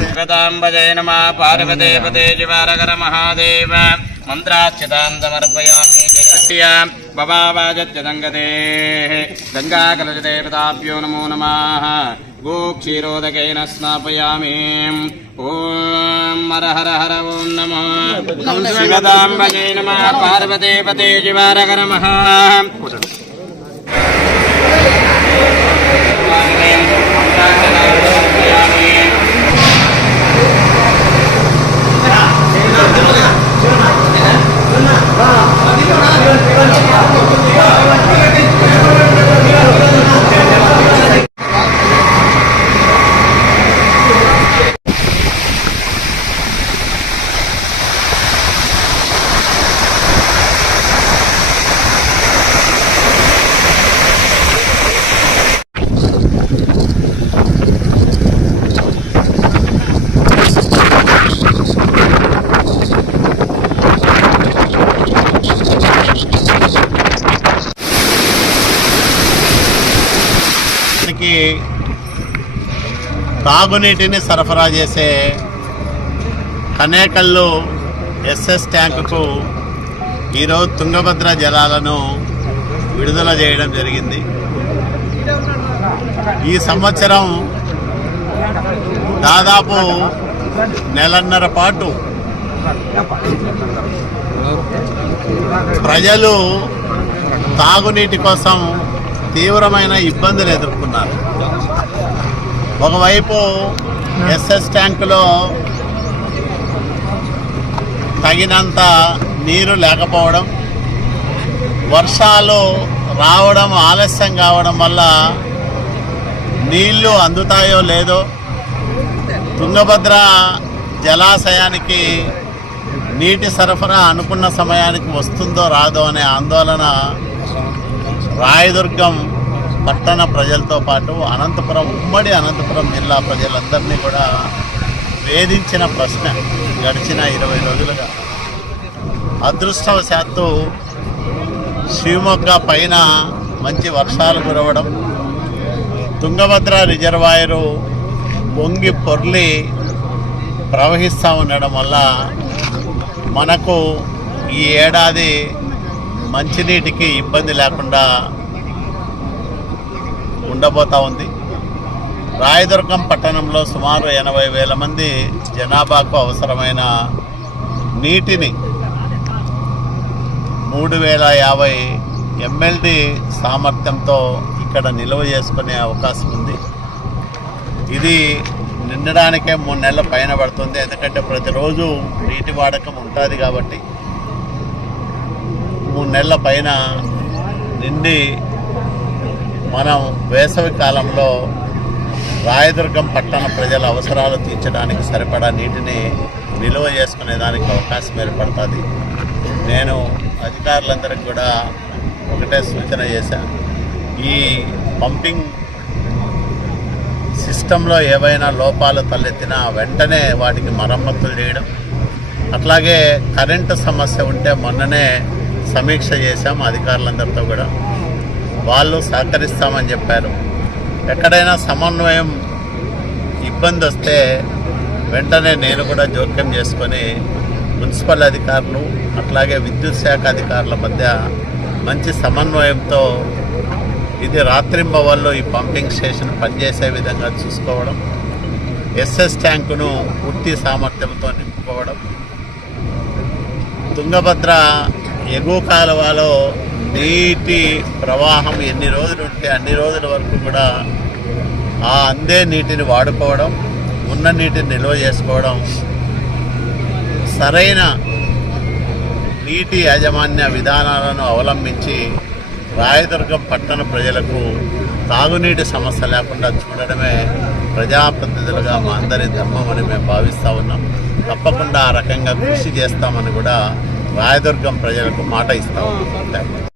జగదాంబజయ నమ. పార్వతే పదే శివారగర మహాదేవ. మంత్రాచ్యుతాంతమర్పయామి. జయ భవాజత్యదంగతే గంగాకలజదేవతాభ్యో నమో నమః. గోక్షీరోదకేన స్నాపయామి. ఓం హర హర ఓం నమో. శివదాంబజయ నమ. పార్వతే పదే మహా తాగునీటిని సరఫరా చేసే కనేకల్లు ఎస్ఎస్ ట్యాంకుకు ఈరోజు తుంగభద్ర జలాలను విడుదల చేయడం జరిగింది. ఈ సంవత్సరం దాదాపు నెలన్నర పాటు ప్రజలు తాగునీటి కోసం తీవ్రమైన ఇబ్బందులు ఎదుర్కొన్నారు. ఒకవైపు ఎస్ఎస్ ట్యాంకులో తగినంత నీరు లేకపోవడం వర్షాలు రావడం ఆలస్యం కావడం వల్ల నీళ్ళు అందుతాయో లేదో తుంగభద్ర జలాశయానికి నీటి సరఫరా అనుకున్న సమయానికి వస్తుందో రాదో అనే ఆందోళన రాయదుర్గం పట్టణ ప్రజలతో పాటు అనంతపురం ఉమ్మడి అనంతపురం జిల్లా ప్రజలందరినీ కూడా వేధించిన ప్రశ్న గడిచిన ఇరవై రోజులుగా. అదృష్టవశాత్తు శివమొగ్గ పైన మంచి వర్షాలు కురవడం తుంగభద్ర రిజర్వాయరు పొంగి పొర్లి ప్రవహిస్తూ ఉండడం వల్ల మనకు ఈ ఏడాది మంచినీటికి ఇబ్బంది లేకుండా ఉండబోతా ఉంది. రాయదుర్గం పట్టణంలో సుమారు ఎనభై వేల మంది జనాభాకు అవసరమైన నీటిని మూడు వేల యాభై ఎంఎల్డి సామర్థ్యంతో ఇక్కడ నిల్వ చేసుకునే అవకాశం ఉంది. ఇది నిండడానికే మూడు నెలల పైన పడుతుంది. ఎందుకంటే ప్రతిరోజు నీటి వాడకం ఉంటుంది కాబట్టి మూడు నెలల పైన నిండి మనం వేసవి కాలంలో రాయదుర్గం పట్టణ ప్రజల అవసరాలు తీర్చడానికి సరిపడా నీటిని నిల్వ చేసుకునే దానికి అవకాశం ఏర్పడుతుంది. నేను అధికారులందరికీ కూడా ఒకటే సూచన చేశాను ఈ పంపింగ్ సిస్టంలో ఏవైనా లోపాలు తలెత్తినా వెంటనే వాటికి మరమ్మతులు చేయడం. అట్లాగే కరెంటు సమస్య ఉంటే మొన్ననే సమీక్ష చేశాం అధికారులందరితో కూడా. వాళ్ళు సహకరిస్తామని చెప్పారు. ఎక్కడైనా సమన్వయం ఇబ్బంది వస్తే వెంటనే నేను కూడా జోక్యం చేసుకొని మున్సిపల్ అధికారులు అట్లాగే విద్యుత్ శాఖ అధికారుల మధ్య మంచి సమన్వయంతో ఇది రాత్రింబవల్లో ఈ పంపింగ్ స్టేషన్ పనిచేసే విధంగా చూసుకోవడం ఎస్ఎస్ ట్యాంకును పూర్తి సామర్థ్యంతో నింపుకోవడం తుంగభద్ర ఎగువ కాలువలో నీటి ప్రవాహం ఎన్ని రోజులు ఉంటే అన్ని రోజుల వరకు కూడా ఆ అందే నీటిని వాడుకోవడం ఉన్న నీటిని నిల్వ చేసుకోవడం సరైన నీటి యాజమాన్య విధానాలను అవలంబించి రాయదుర్గం పట్టణ ప్రజలకు తాగునీటి సమస్య లేకుండా చూడడమే ప్రజాప్రతినిధులుగా మా అందరి ధర్మమని మేము భావిస్తూ ఉన్నాం. తప్పకుండా ఆ రకంగా కృషి చేస్తామని కూడా రాయదుర్గం ప్రజలకు మాట ఇస్తాం